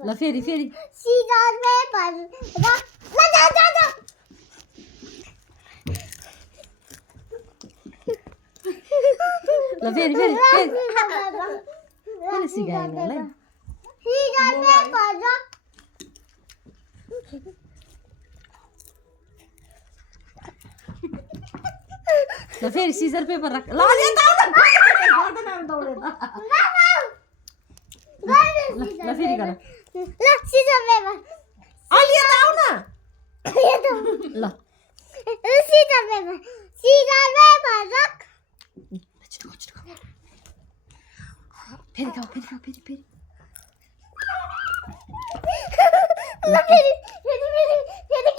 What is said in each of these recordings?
ल फेरि फेरि सिजर पेपर रक ल जा जा जा ल फेरि फेरि कसले सिकायो मलाई सिजर पेपर रक ल फेरि सिजर पेपर राख ल अलि यता आउन दौडेर ल फेरि गर ल सिजर पेपर अलि यता आउन ल सिजर पेपर रक फेरि खाऊ फेरि खाऊ फेरि फेरि ल फेरि फेरि फेरि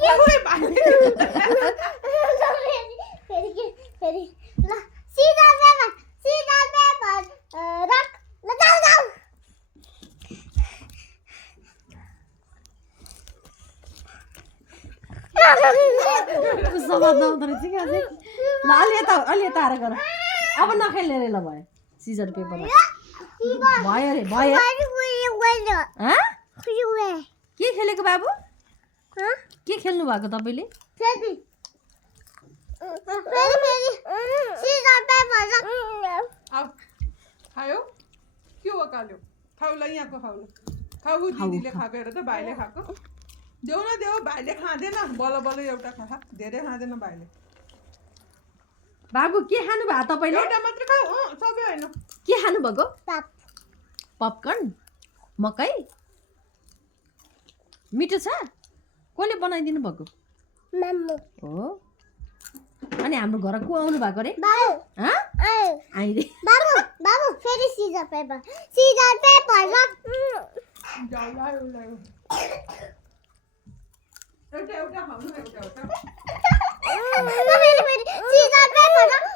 फेरि के फेरि ल सिजर पेपर रक ल जाऊ जाऊ समात्न आउँदो रहेछ क्या अझै ल अलि यता आएर गर अब नखेल्ने रे ल भयो सिजर पेपर भयो रे भयो हाँ? के खेलेको बाबु के खेल्नु भएको तपाईँले खायो के हो काल्यो खाउला यहाँको खाउला खाऊ दिदीले खाएको हेर त भाइले खाएको देऊ न देऊ भाइले खाँदैन बल्ल बल्ल एउटा खा धेरै खाँदैन भाइले बाबु के खानु भयो तपाईँले एउटा मात्र खाऊ सबै होइन के खानु भएको पपकर्न मकै मिठो छ कसले बनाइदिनु भएको हो अनि हाम्रो घर को आउनु भएको रे आइरे बाबु फेरि सिजर पेपर रक एउटा खाउनु एउटा सिजर पेपर रक